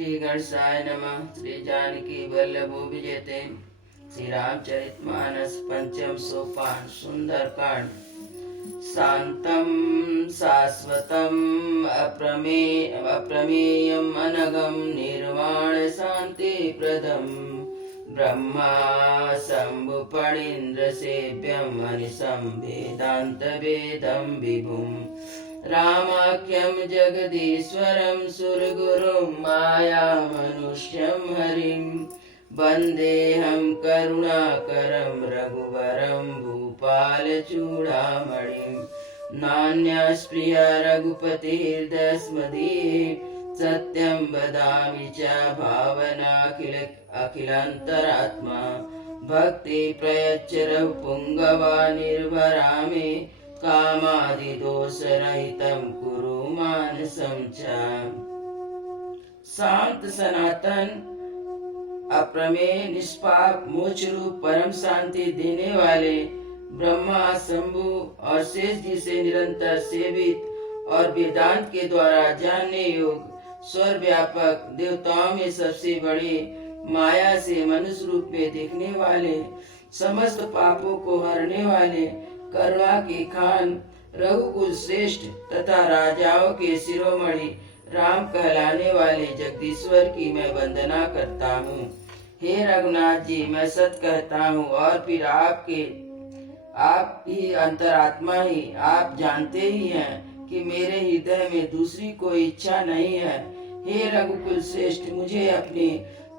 श्री गणेशाय नमः। श्री जानकी वल्लभो विजयते। श्री रामचरितमानस पंचम सोपान सुंदरकांड। शांतं शाश्वतम् अप्रमेयम् अनघं निर्वाण शान्तिप्रदं ब्रह्मा शम्भुफणीन्द्र सेव्यम् अनिशं वेदान्तवेदं विभुम् रामाख्यं जगदीश्वरं सुरगुरुं मायामनुष्यं हरिं वन्देऽहं करुणाकरं रघुवरं भूपालचूडामणिं नान्यस्प्रिया रघुपतिर्दस्मदीये सत्यं वदामि च भावनाखिलान्तरात्मा भक्ति प्रयच्चरः पुङ्गवा निर्भरा मे कामादिदोषरहितं कुरु मानसं च। शांत सनातन अप्रमेय निष्पाप मोक्ष रूप परम शांति देने वाले ब्रह्मा शंभु और शेष जी से निरंतर सेवित और वेदांत के द्वारा जानने योग्य स्वर व्यापक देवताओं में सबसे बड़े माया से मनुष्य रूप में दिखने वाले समस्त पापों को हरने वाले करुणा के खान रघुकुल श्रेष्ठ तथा राजाओं के शिरोमणि राम कहलाने वाले जगदीश्वर की मैं वंदना करता हूँ। हे रघुनाथ जी, मैं सच कहता हूँ और फिर आप ही अंतरात्मा ही आप जानते ही हैं कि मेरे हृदय में दूसरी कोई इच्छा नहीं है। हे रघुकुल श्रेष्ठ, मुझे अपनी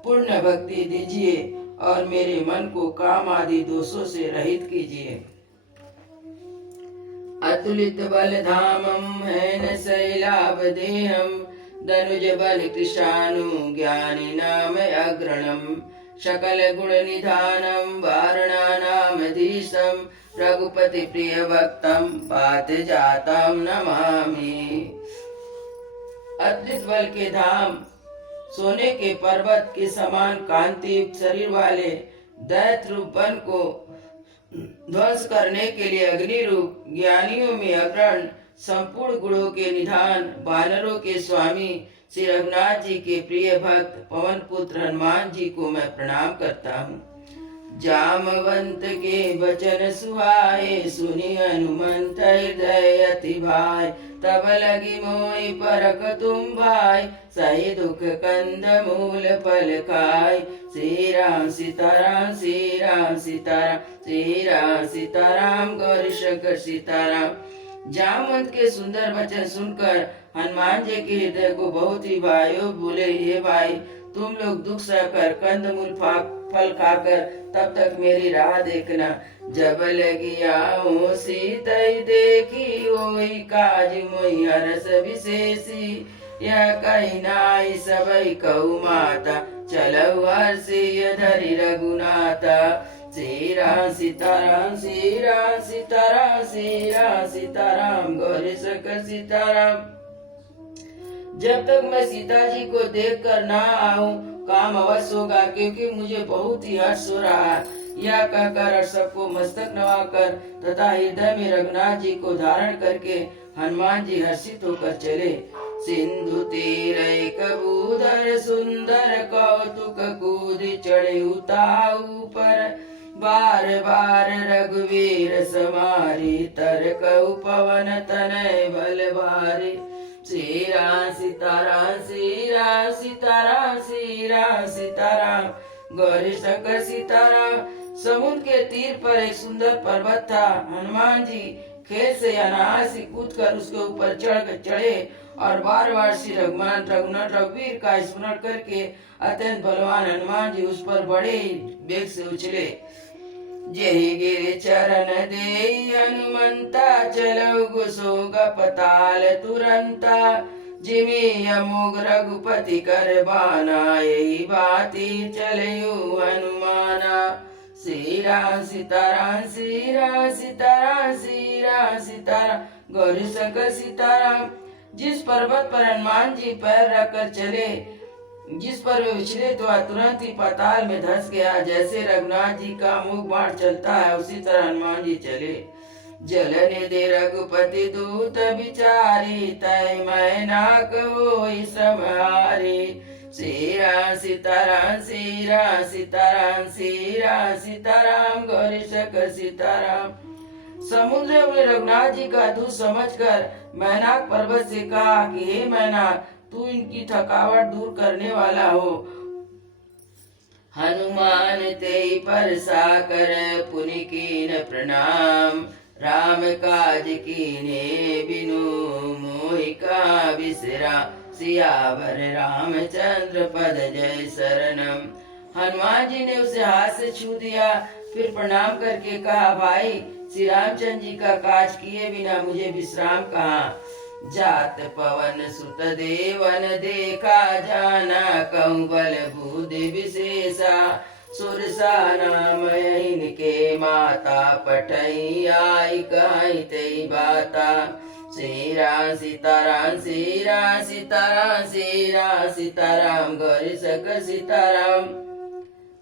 पूर्ण भक्ति दीजिए और मेरे मन को काम आदि दोषों से रहित कीजिए। अतुलित बल धामम हैन शैलावदेहम धनुज बल कृशानु ज्ञानी नाम अग्रणम सकल गुण निधानम वारणानामधीशम रघुपति प्रिय भक्तम पात जातम नमामि। अतुलित बल के धाम, सोने के पर्वत के समान कांति युक्त शरीर वाले दैत्य रूप वन को ध्वंस करने के लिए अग्नि रूप, ज्ञानियों में अग्रण, संपूर्ण गुणों के निधान, वानरों के स्वामी श्री रघुनाथ जी के प्रिय भक्त पवन पुत्र हनुमान जी को मैं प्रणाम करता हूँ। जामवंत के वचन सुहाए सुनि हनुमंत हृदय अति भाई तब लगी मोहि परख तुम भाई सही दुख कंद मूल फल खाय। श्री राम सीताराम श्री राम सीताराम श्री राम सीताराम गौरी शंकर सीताराम। जामवंत के सुंदर वचन सुनकर हनुमान जी के हृदय को बहुत ही भाइयों बोले, हे भाई, तुम लोग दुख सहकर कंदमूल फल खाकर तब तक मेरी राह देखना। जब लगी आओ सीतई देखी होई काज मोहि हरस विशेषी यह कही नाई सबई कहु माता चलऊ हर्षि धरि रघुनाथा। श्री राम सीताराम श्री राम सीताराम श्री राम सीताराम गौरी शंकर सीताराम। जब तक मैं सीता जी को देख कर ना आऊं काम अवश्य होगा, क्योंकि मुझे बहुत ही हर्ष हो रहा है। यह कहकर सबको मस्तक नवाकर तथा हृदय में रघुनाथ जी को धारण करके हनुमान जी हर्षित होकर चले। सिंधु तीर कबूतर सुंदर कौतुक कूद चढ़े उताऊ पर बार बार रघुवीर समारी तरक पवन तनय बल भारी। श्री राम सीताराम श्री राम सीताराम श्री राम सीताराम गौरी शंकर सीताराम। समुद्र के तीर पर एक सुंदर पर्वत था। हनुमान जी खेत से अनायास ही कूद कर उसके ऊपर चढ़े और बार बार श्री रघुवीर का स्मरण करके अत्यंत बलवान हनुमान जी उस पर बड़े वेग से उछले। जय गिर चरण दे हनुमंता चलो गुसोग पताल तुरंता जिमी अमोघ रघुपति कर बाना यही बाती चलयु हनुमाना। श्री राम सीताराम श्री राम सीताराम श्री राम सीताराम गौरी शंकर सीताराम। जिस पर्वत पर हनुमान जी पैर रखकर चले, जिस पर वे उछले तो तुरंत ही पाताल में धंस गया। जैसे रघुनाथ जी का मुख बाण चलता है, उसी तरह हनुमान जी चले। जलने दे रघुपति दूत बिचारी तय मैं ना कहो श्रमहारी। श्री राम सीताराम श्री राम सीताराम श्री राम सीताराम गौरी शंकर सीताराम। समुद्र में रघुनाथ जी का दूध समझकर मैनाक पर्वत से कहा कि हे मैनाक, तू इनकी थकावट दूर करने वाला हो। हनुमान ते पर साकर पुनि कीन प्रणाम, राम काज कीने बिनु मोहि का बिसरा, सियावर रामचंद्र पद जय शरणम। हनुमान जी ने उसे हाथ से छू दिया, फिर प्रणाम करके कहा, भाई श्री रामचंद्र जी का काज किए बिना मुझे विश्राम कहाँ। जात पवन सुत देवन देखा जाना, कहूँ बल बुद्धि विशेषा, सुरसा नाम इनके माता, पठई आई कहीं तई बाता। श्री राम सीताराम श्री राम सीताराम श्री राम सीताराम गौरी शंकर सीताराम।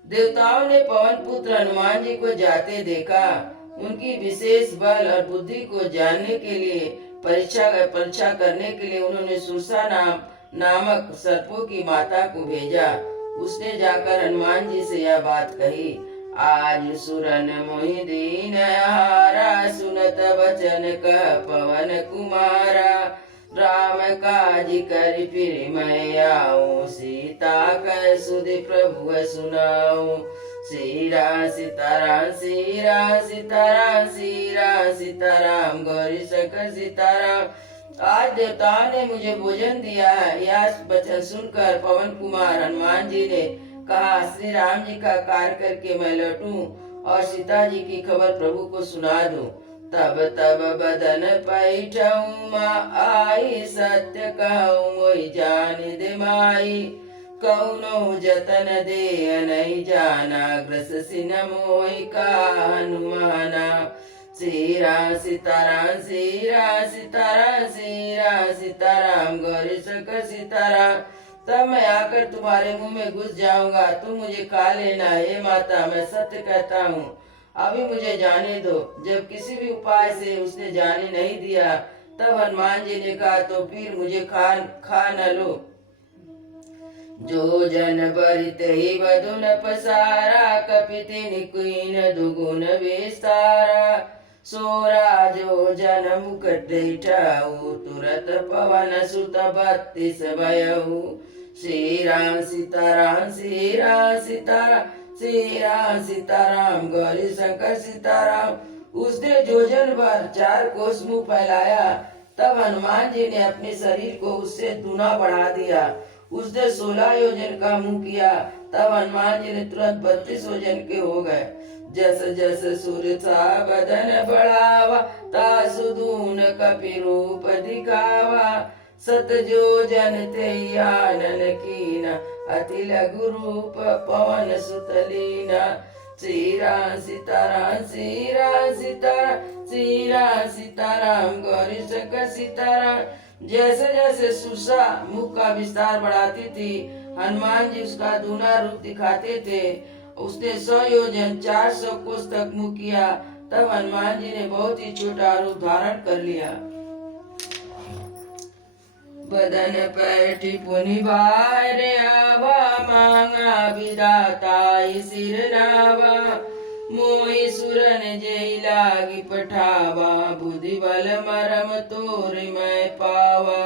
देवताओं ने पवन पुत्र हनुमान जी को जाते देखा। उनकी विशेष बल और बुद्धि को जानने के लिए परीक्षा करने के लिए उन्होंने सुरसा नामक सर्पों की माता को भेजा। उसने जाकर हनुमान जी से यह बात कही, आज सुरन मोहि दीन हारा, सुनत वचन कह पवन कुमारा, राम काज कर फिर मैं आऊं, सीता कह सुधि प्रभु सुनाऊं। श्री राम सीताराम श्री राम सीताराम श्री राम सीताराम गौरी शंकर सीताराम। आज देवताओं ने मुझे भोजन दिया है। यह वचन सुनकर पवन कुमार हनुमान जी ने कहा, श्री राम जी का कार्य करके मैं लौटूं और सीता जी की खबर प्रभु को सुना दूं। तब तब बदन पैठऊं, माँ आई सत्य कहूँ मोहि जानि दे माई, कौनो जतन दे नहीं जाना, ग्रस सिन मोहि का हनुमाना। श्री राम सीताराम श्री राम सीताराम श्री राम सीताराम गौरी शंकर सीताराम। तब मैं आकर तुम्हारे मुंह में घुस जाऊंगा, तुम मुझे खा लेना। हे माता, मैं सत्य कहता हूँ, अभी मुझे जाने दो। जब किसी भी उपाय से उसने जाने नहीं दिया, तब हनुमान जी ने कहा, तो फिर मुझे खा न लो। जो जन बरित ही बधुन पसारा, कपिति निकुइन दुगुन विस्तारा, सोरा जो जन मुकुट ठाऊ, तुरत पवन सुत 32 भयऊ। श्री राम सीताराम श्री राम सीताराम श्री राम सीताराम गौरी शंकर सीताराम। उसने जोजन भर 4 कोस मुंह फैलाया। तब हनुमान जी ने अपने शरीर को उससे दुना बढ़ा दिया। उसने 16 योजन का मुंह किया। तब हनुमान जी ने तुरंत 32 योजन के हो गए। जस जस सुर था बदन बढ़ावा, ता सुदून कपि रूप दिखावा, सत जो जन ते आनन कीना, अति लघु रूप पवन सुत लीना। श्री राम सीताराम श्री राम सीताराम श्री राम सीताराम गौरी शंकर सीताराम। जैसे जैसे सुरसा मुख का विस्तार बढ़ाती थी, हनुमान जी उसका दूना रूप दिखाते थे। उसने 100 योजन 400 कोस तक मुंह किया। तब हनुमान जी ने बहुत ही छोटा रूप धारण कर लिया। बदन पैठी पुनि बार आवा, मांगा विधाता सिर नावा, मोहि सुरन जय लागी पठावा, बुद्धि बल मरम तोरि मैं पावा।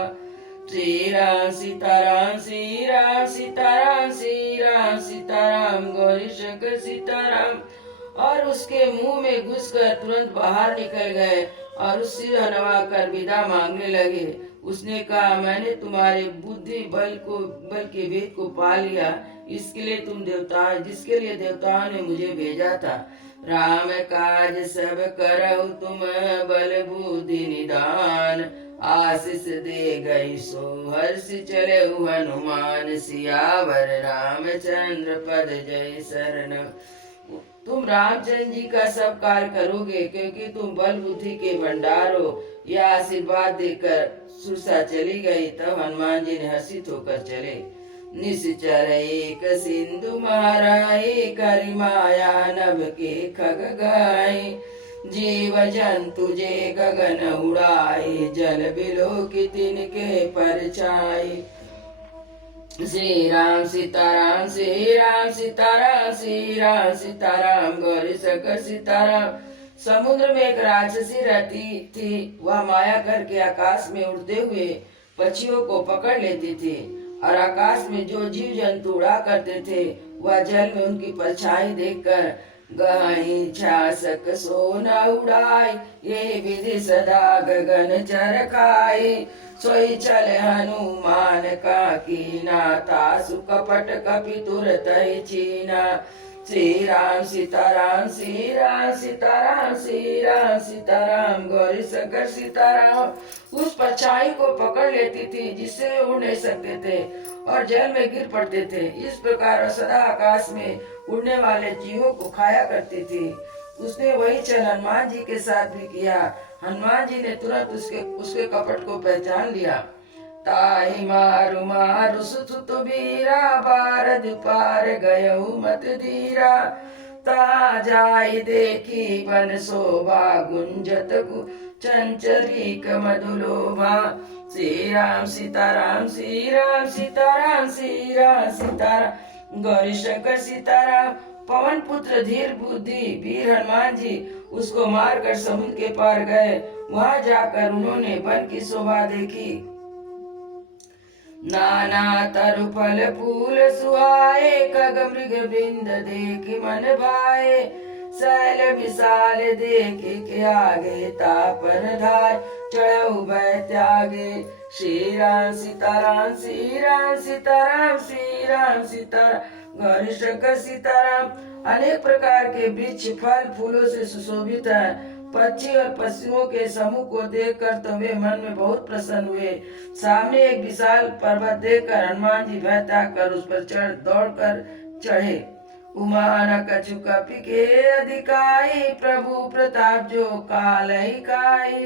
श्री राम सीताराम श्री राम सीताराम श्री राम सीताराम गौरी शंकर सीताराम। और उसके मुंह में घुसकर तुरंत बाहर निकल गए और उससे नवा कर विदा मांगने लगे। उसने कहा, मैंने तुम्हारे बुद्धि बल के भेद को पा लिया, इसके लिए जिसके लिए देवताओं ने मुझे भेजा था। राम काज सब करहु तुम, बल बुद्धि निदान, आशीष दे गई सो हर्ष चले हनुमान, सियावर रामचंद्र पद जय शरण। तुम रामचंद्र जी का सब कार्य करोगे, क्योंकि तुम बल बुद्धि के भंडार हो। यह आशीर्वाद देकर सुरसा चली गई। तब हनुमान जी ने हर्षित होकर चले। निश्चर एक सिंधु महाराए, करि माया नभ के खग गाए, जीव जंतु जे गगन उड़ाए, जल बिलो की तिनके परछाई। श्री राम सीताराम, श्री राम सीताराम, श्री राम सीताराम, गौरी शंकर सीताराम। समुद्र में एक राक्षसी रहती थी। वह माया करके आकाश में उड़ते हुए पक्षियों को पकड़ लेती थी और आकाश में जो जीव जंतु उड़ा करते थे वह जल में उनकी परछाई देखकर गहनी छासक सोना उड़ाई, ये विधि सदा गगन चरकाई। सोई चल हनुमान का कीना, तासु कपट कपि तुरत ही चीना। श्री राम सीताराम, श्री राम सीताराम, श्री राम सीताराम, गौरी शंकर सीताराम। उस परछाई को पकड़ लेती थी जिससे वे उड़ नहीं सकते थे और जल में गिर पड़ते थे। इस प्रकार वह सदा आकाश में उड़ने वाले जीवों को खाया करती थी। उसने वही चल हनुमान जी के साथ भी किया। हनुमान जी ने तुरंत उसके कपट को पहचान लिया। ताहि मारु मारु सुत बीरा, बारद पार गयऊ मत धीरा। ता जाई देखी बन शोभा, गुंजत चंचरीक मधुलोभा। श्री राम सीताराम, श्री राम सीताराम, श्री राम सीताराम, गौरी शंकर सीताराम। पवन पुत्र धीर बुद्धि वीर हनुमान जी उसको मारकर समुद्र के पार गए। वहां जाकर उन्होंने वन की शोभा देखी। नाना तरु फल फूल सुहाए, खग मृग बिंद देखि मन भाए। शैल विशाल देखि के आगे, तापन धाय चढ़ऊ भय त्यागे। श्री राम सीताराम, श्री राम सीताराम, श्री राम सीताराम, गौरी शंकर सीताराम। अनेक प्रकार के वृक्ष फल फूलों से सुशोभित है। पक्षी और पशुओं के समूह को देखकर तो वे मन में बहुत प्रसन्न हुए। सामने एक विशाल पर्वत देखकर हनुमान जी भय त्याग कर उस पर दौड़कर चढ़े। उमान कछु कपि के अधिकाई, प्रभु प्रताप जो काल ही काई।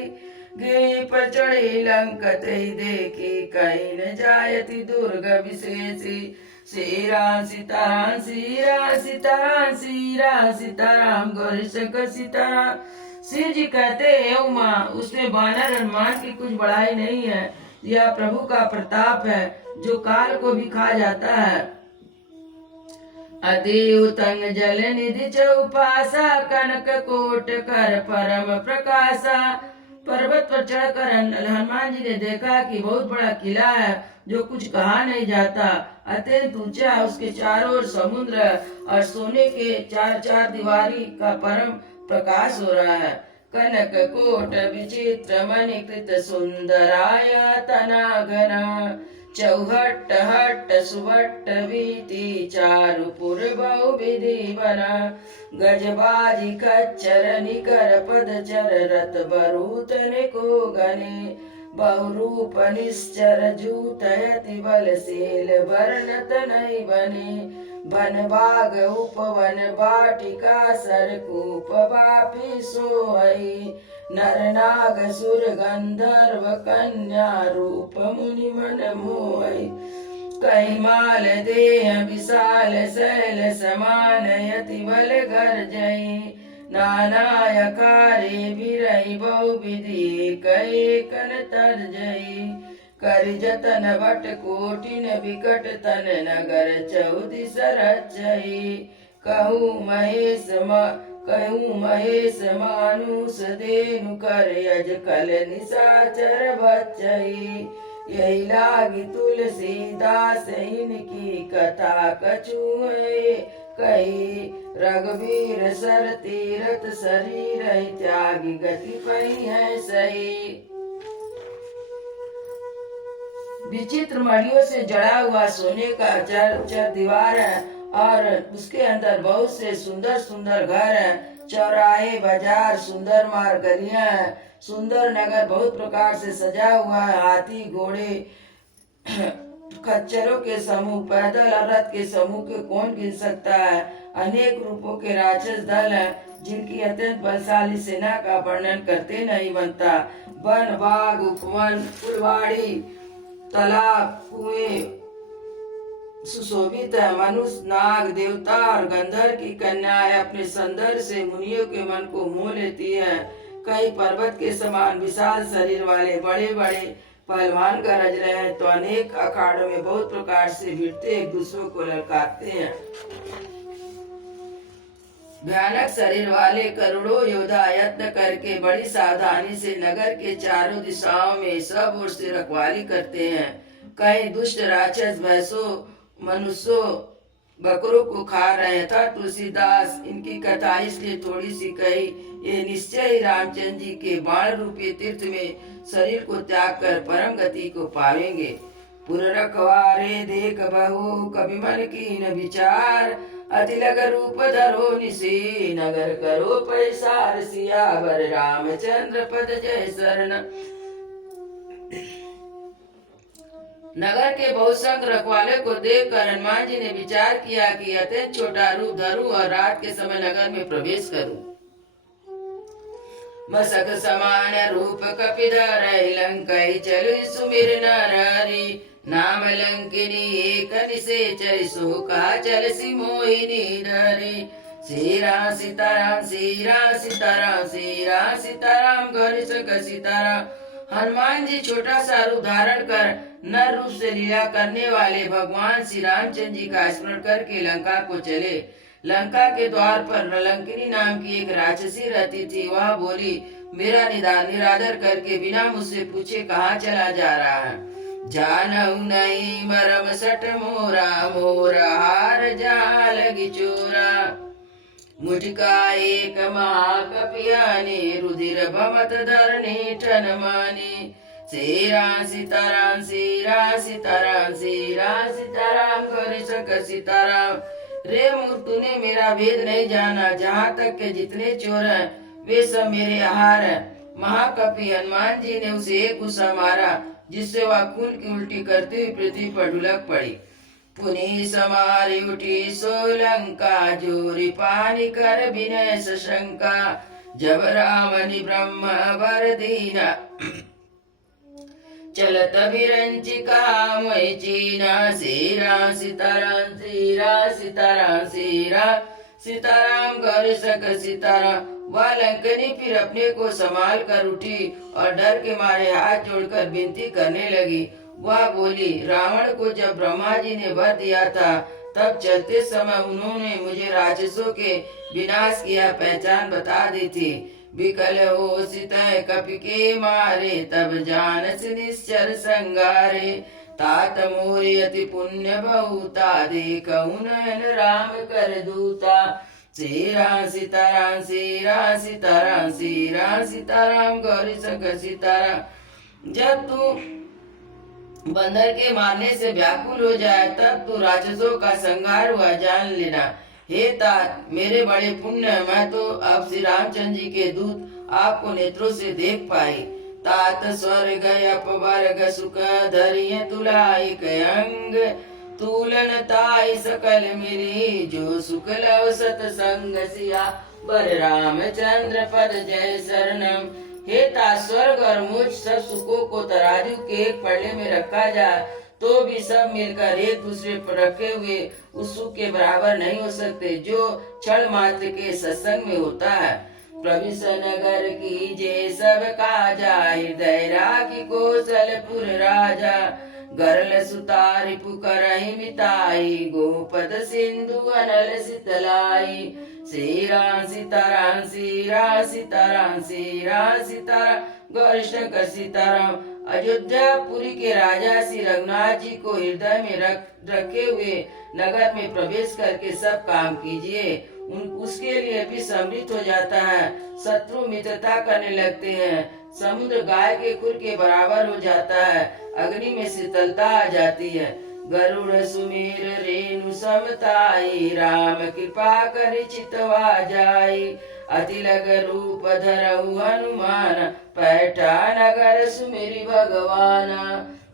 गिरि पर चढ़ी लंकत ही देखी, कहीं न जायति दुर्ग विशेषी। श्री राम सीताराम, श्री राम सीताराम, श्री राम सीताराम, गौरी शंकर सीताराम। शिव जी कहते हैं उमा, उसमें वानर हनुमान की कुछ बड़ाई नहीं है। यह प्रभु का प्रताप है जो काल को भी खा जाता है। अति उतंग जल निधि चौपासा, कनक कोट कर परम प्रकाशा। पर्वत पर चढ़कर हनुमान जी ने देखा कि बहुत बड़ा किला है जो कुछ कहा नहीं जाता। अत्यंत ऊंचा, उसके चारों ओर समुद्र और सोने के चार चार दीवारी का परम प्रकाश हो रहा है। कनक कोट विचित्र मणिकृत सुंदराय तना घना। चौहट्ट हट्ट सुभट्ट वीति, चारुपुर बहुविधि बना। गजबाजी खच्चर निकर पदचर, रत बरूतन को गने। बहुरूप निश्चर जूतयति बलशील, वर्णत नहीं बने। वन बाग उपवन बाटिका, सरकूप बापी सोहई। नर नाग सुर गंधर्व कन्या, रूप मुनि मन मोहई। कई माल देह विशाल, शैल समान यति बल गर्जई। नाना यकारे बिरही बहुविधि, कई कन तरजई। कर जतन बट कोटिन विकट तन, नगर चौदिस रचई। कहूँ महेश मानुष देनु, कर यज कल निशाचर बचई। यही लागी तुलसीदास इनकी कथा कछुए। कही रघुवीर सर तीरथ, शरीर त्यागी गति पई है सही। विचित्र मड़ियों से जड़ा हुआ सोने का चार दीवार है और उसके अंदर बहुत से सुंदर सुंदर घर हैं। चौराहे, बाजार, सुंदर मार्ग, गलियां हैं। सुंदर नगर बहुत प्रकार से सजा हुआ है। हाथी, घोड़े, खच्चरों के समूह, पैदल और रथ के समूह के कौन गिन सकता है। अनेक रूपों के राक्षस दल हैं जिनकी अत्यंत बलशाली सेना का वर्णन करते नहीं बनता। वन, बाग, उपवन, फुलवाड़ी, तालाब, कुएं सुशोभित है। मनुष्य, नाग, देवता और गंधर्व की कन्याएं अपने सौंदर्य से मुनियों के मन को मोह लेती है। कई पर्वत के समान विशाल शरीर वाले बड़े बड़े पहलवान गरज रहे हैं तो अनेक अखाड़ों में बहुत प्रकार से भिड़ते एक दूसरों को ललकारते हैं। भयानक शरीर वाले करोड़ों योद्धा यत्न करके बड़ी सावधानी से नगर के चारों दिशाओं में सब ओर से रखवाली करते हैं। कहीं दुष्ट राक्षस भैंसों मनुष्यों बकरों को खा रहे था। तुलसीदास इनकी कथा इसलिए थोड़ी सी कही, ये निश्चय ही रामचंद्र जी के बाण रूपी तीर्थ में शरीर को त्याग कर परम गति को पावेंगे। पुर रखवारे देख बहु कभी मन की न विचार, अति लग रूप धरो निशी नगर करो पैसार, सियावर रामचंद्र पद जय शरण। नगर के बहुसंख्य रखवाले को देखकर हनुमान जी ने विचार किया कि अत्यंत छोटा रूप धरूं और रात के समय नगर में प्रवेश करूं। मसक समान रूप कपिधर लंकई चलु सुमिर नर हरि, नाम लंकिनी एक निशेचर सो का चल सी मोहिनी धरी। श्री राम सीताराम श्री राम सीताराम श्री राम सीताराम गौरी सक सीताराम। हनुमान जी छोटा सा रूप धारण कर नर रूप से लीला करने वाले भगवान श्री रामचंद्र जी का स्मरण करके लंका को चले। लंका के द्वार पर लंकिनी नाम की एक राक्षसी रहती थी। वह बोली, मेरा निरादर करके बिना मुझसे पूछे कहाँ चला जा रहा है। जानऊ नहीं मरम सट मोरा, मोरा हार जा लगी चोरा। मुझका एक महाकपियाने रुधिर भमत धरने ठन माने। सीरा सीताराम सीरा सीताराम सीरा सीताराम गौरी सक सीताराम। रे मूर्ख, तूने मेरा भेद नहीं जाना। जहाँ तक के जितने चोर हैं वे सब मेरे आहार हैं। महाकपि हनुमान जी ने उसे एक गुस्सा मारा जिससे वह खून की उल्टी करती हुई पृथ्वी पर ढुलक पड़ी। पुनि समारी उठी सोलंका, जोरी पानी कर विनय सशंका। जब रामनि ब्रह्म वर दीना, चलत विरंचिका मोहि चीना। सीरा सीताराम सीरा सीताराम सीरा सीताराम गौरी सक सीताराम। वह लंकनी फिर अपने को संभाल कर उठी और डर के मारे हाथ जोड़कर विनती करने लगी। वह बोली, रावण को जब ब्रह्मा जी ने वर दिया था तब चलते समय उन्होंने मुझे राक्षसों के विनाश की यह पहचान बता दी थी। विकल हो सितय कपि के मारे, तब जानस निश्चर संगारे। तात मोरे अति पुण्य बहुता, देखऊ नयन राम कर दूता। सीरा सीताराम सीरा सीताराम सीरा सीताराम गौरी सक सीताराम। जब तू बंदर के मारने से व्याकुल हो जाए तब तू राक्षसों का संहार हुआ जान लेना। हे तात, मेरे बड़े पुण्य, मैं तो अब श्री रामचंद्र जी के दूत आपको नेत्रों से देख पाई। तात स्वर्ग अपवर्ग सुख धरिय तुलाई अंग, तूलन ताई सकल मिली जो सुख लव सतसंग सिया। बर रामचंद्र पद जय शरणम। हे तात, स्वर्ग और मोक्ष सब सुखों को तराजू के एक पल्ले में रखा जाए तो भी सब मिलकर एक दूसरे पर रखे हुए उस सुख के बराबर नहीं हो सकते जो क्षण मात्र के सत्संग में होता है। प्रविश नगर की जे सब काजा, हृदय राखी कौशलपुर राजा। गरल सुतारि पुकरहि मिताई, गोपद सिंधु अनल शीतलाई। सीरा सीताराम सीरा सीताराम सीरा सीताराम गौरी शंकर सीताराम। अयोध्यापुरी के राजा श्री रघुनाथ जी को हृदय में रखे हुए नगर में प्रवेश करके सब काम कीजिए। उसके लिए भी समृद्ध हो जाता है। शत्रु मित्रता करने लगते हैं। समुद्र गाय के खुर के बराबर हो जाता है। अग्नि में शीतलता आ जाती है। गरुड़ सुमेर रेणु समताई, राम कृपा कर चितवा जाई। अति लग रूप धरऊ हनुमान, पैठा नगर सुमेरी भगवाना।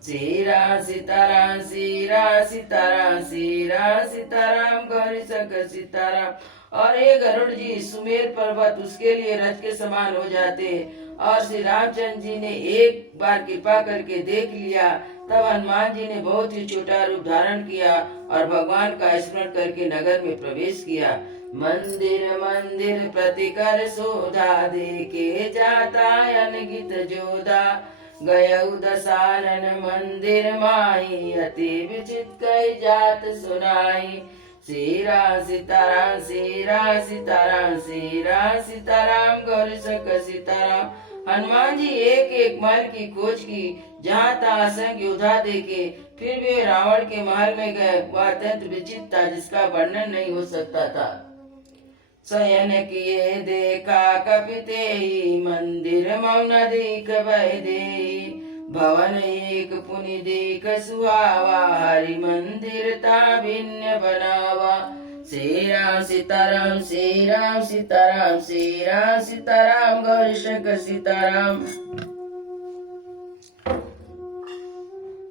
सीरा सीताराम सीरा सीताराम सीरा सीताराम गौरी शंकर सीताराम। और ये गरुड़ जी सुमेर पर्वत उसके लिए रथ के समान हो जाते। और श्री रामचंद्र जी ने एक बार कृपा करके देख लिया तब हनुमान जी ने बहुत ही छोटा रूप धारण किया और भगवान का स्मरण करके नगर में प्रवेश किया। मंदिर मंदिर प्रतिकर सोधा, देखे जाता अनगित जोधा। गयऊ दसानन मंदिर माही, अति विचित कई जात सुनाई। श्री राम सीताराम, श्री राम सीताराम, श्री राम सीताराम, गौरी शंकर सीताराम। हनुमान जी एक एक महल की खोज की, जहाँ तहाँ असंख्य योद्धा देखे, फिर भी वे रावण के महल में गए। वह अत्यंत विचित्र था, जिसका वर्णन नहीं हो सकता था। शयन किए देखा कपितेहि, मंदिर मौन दीख भय देहि। भवन एक पुनि देख सुहावा, हरि मंदिर ता भिन्न बनावा। श्री राम सीताराम, श्री राम सीताराम, श्री राम सीताराम, गौरी शंकर सीताराम।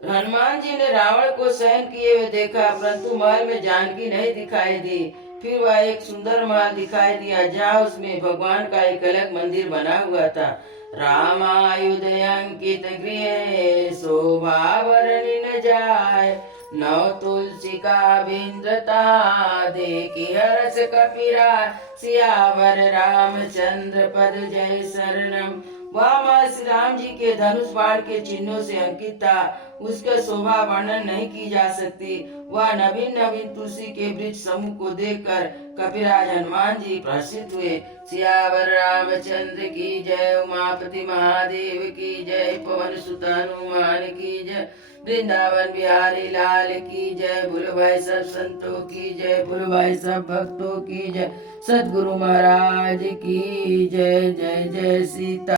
हनुमान जी ने रावण को शयन किए हुए देखा, परंतु महल में जानकी नहीं दिखाई दी। फिर वह एक सुंदर महल दिखाई दिया, जहाँ उसमें भगवान का एक अलग मंदिर बना हुआ था। रामायुध अंकित गृह, शोभा वर्णि न जाय। नौ तुलसी का बिंद्रता, देखी हर्ष कपिराय। सियावर रामचंद्र पद जय शरणम। वह मां श्री राम जी के धनुष बाण के चिन्हों से अंकित था। उसके शोभा वर्णन नहीं की जा सकती। वह नवीन नवीन तुलसी के वृक्ष समूह को देखकर कपिराज हनुमान जी प्रसिद्ध हुए। सियावर रामचंद्र की जय, उमापति महादेव की जय, पवन सुत हनुमान की जय, वृंदावन बिहारी लाल की जय। बोलो भाई सब संतों की जय, बोलो भाई सब भक्तों की जय। सद्गुरु महाराज की जय। जय जय सीता।